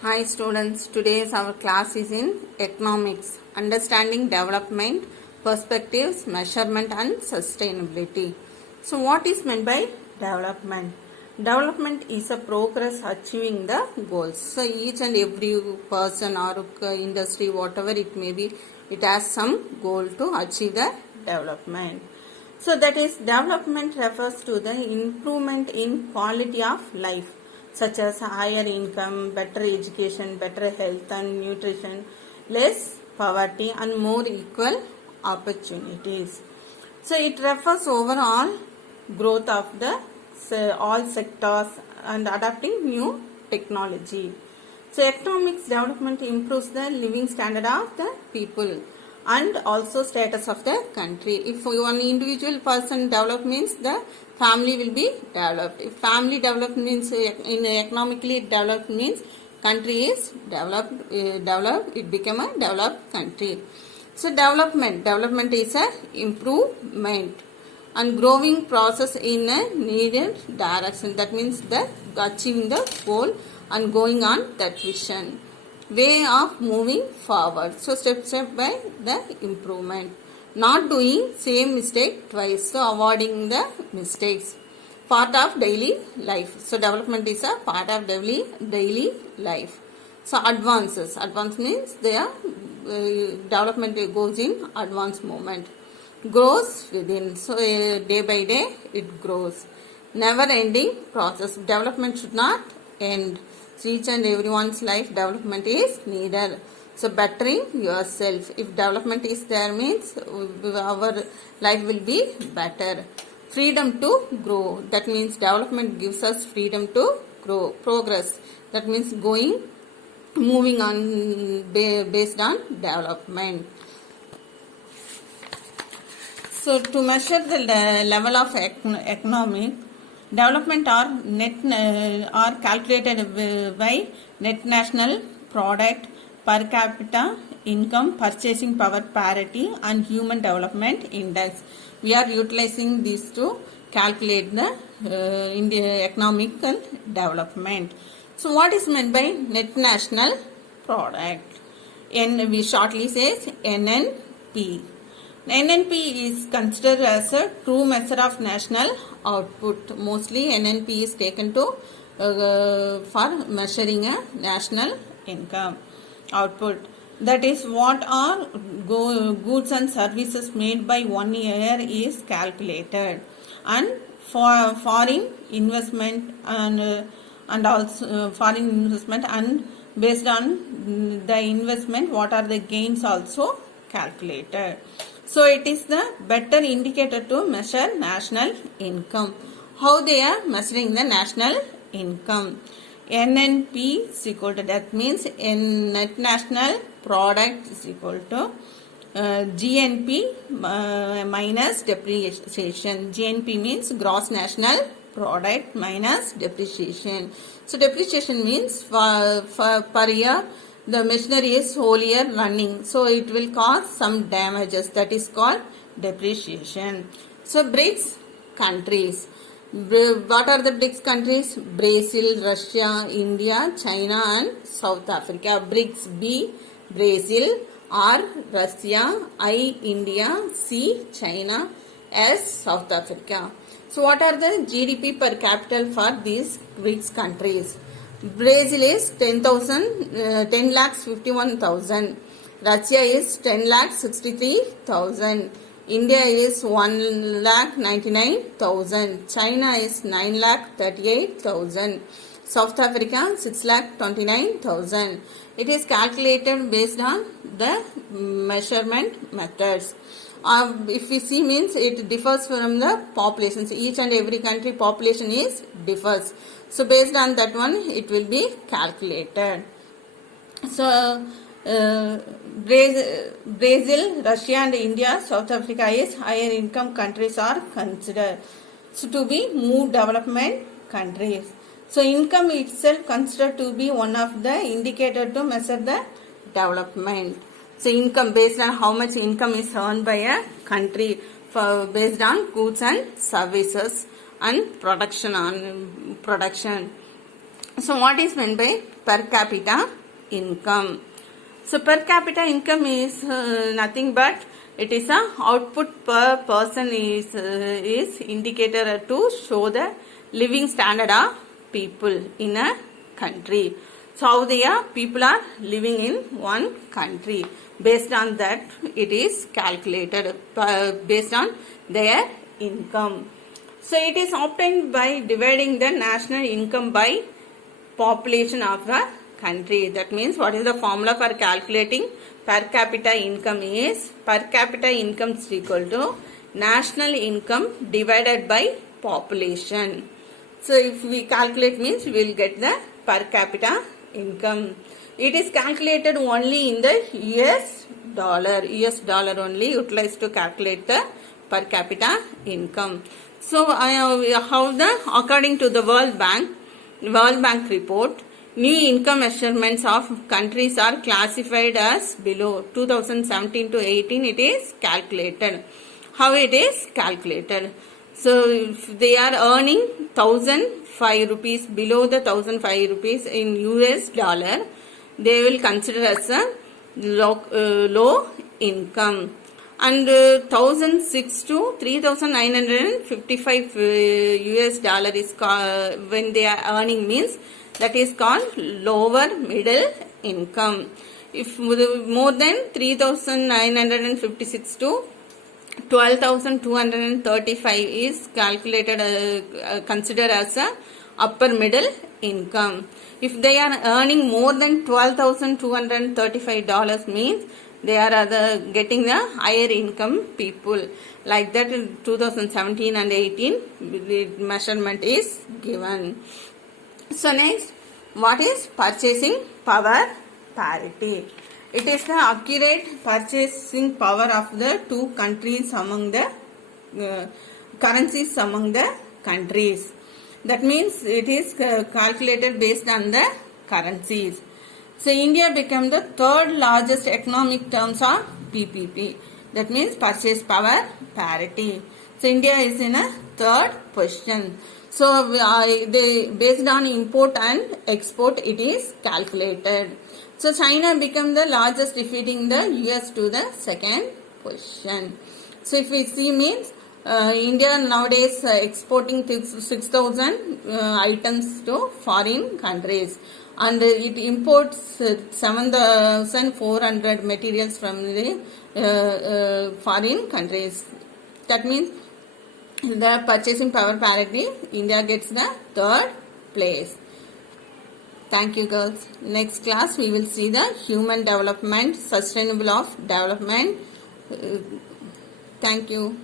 Hi students, today's our class is in economics, understanding development, perspectives, measurement and sustainability. So what is meant by development? Development is a progress achieving the goals. So each and every person or industry, whatever it may be, it has some goal to achieve the development. So that is development refers to the improvement in quality of life such as higher income, better education, better health and nutrition, less poverty and more equal opportunities. So it refers overall growth of the all sectors and adapting new technology. So economics development improves the living standard of the people and also status of the country. If one individual person develop means the family will be developed. If family developed means in economically developed means country is developed, it become a developed country. So development is a improvement and growing process in a needed direction. That means the achieving the goal and going on that vision. Way of moving forward. So step by the improvement. Not doing same mistake twice. So avoiding the mistakes. Part of daily life. So development is a part of daily life. So advances. Advance means their development goes in advance moment. Grows within. So day by day it grows. Never ending process. Development should not end. So each and everyone's life development is needed. So bettering yourself. If development is there means our life will be better. Freedom to grow. That means development gives us freedom to grow. Progress. That means moving on based on development. So to measure the level of economic development are calculated by net national product, per capita income, purchasing power parity and human development index. We are utilizing these to calculate the economical development. So what is meant by net national product? We shortly says NNP. NNP is considered as a true measure of national output. Mostly NNP is taken to for measuring a national income output. That is what are goods and services made by 1 year is calculated, and for foreign investment and also foreign investment, and based on the investment what are the gains also calculated. So it is the better indicator to measure national income. How they are measuring the national income? NNP is equal to, that means net national product is equal to GNP minus depreciation. GNP means gross national product minus depreciation. So depreciation means per year the machinery is whole year running, so it will cause some damages, that is called depreciation. So BRICS countries. What are the BRICS countries? Brazil, Russia, India, China and South Africa. BRICS: B Brazil, R Russia, I India, C China, S South Africa. So what are the GDP per capita for these BRICS countries? Brazil is 10 lakhs 51,000. Russia is 10 lakhs 63,000. India is 1 lakh 99,000. China is 9 lakh 38,000. South Africa 6 lakh 29,000. It is calculated based on the measurement methods. If we see means it differs from the population. So each and every country population is differs. So based on that one it will be calculated. So Brazil, Russia and India, South Africa is higher income countries are considered to be more development countries. So income itself considered to be one of the indicator to measure the development. So income, based on how much income is earned by a country based on goods and services and production. So what is meant by per capita income. So per capita income is nothing but it is a output per person is indicator to show the living standard of people in a country. So how people are living in one country. Based on that it is calculated based on their income. So it is obtained by dividing the national income by population of a country. That means what is the formula for calculating per capita income is per capita income is equal to national income divided by population. So if we calculate means we will get the per capita income. It is calculated only in the US dollar. US dollar only utilized to calculate the per capita income. So how the according to the World Bank report, new income measurements of countries are classified as below. 2017 to 18 it is calculated. How it is calculated? So if they are earning 1005 rupees, below the 1005 rupees in US dollar, they will consider as a low income. And 1006 to 3955 US dollar is when they are earning means that is called lower middle income. If more than 3956 to 12,235 is calculated considered as a upper middle income. If they are earning more than $12,235 means they are getting the higher income people. Like that in 2017 and 18 the measurement is given. So next, what is purchasing power parity? It is the accurate purchasing power of the two countries among the currencies among the countries. That means it is calculated based on the currencies. So India became the third largest economic terms of PPP. That means purchase power parity. So India is in a third position. So they based on import and export it is calculated. So China became the largest, defeating the US to the second position. So if we see means India nowadays exporting 6,000 items to foreign countries, and it imports 7,400 materials from the foreign countries. That means the purchasing power parity, India gets the third place. Thank you girls. Next class we will see the human development, sustainable of development. Thank you.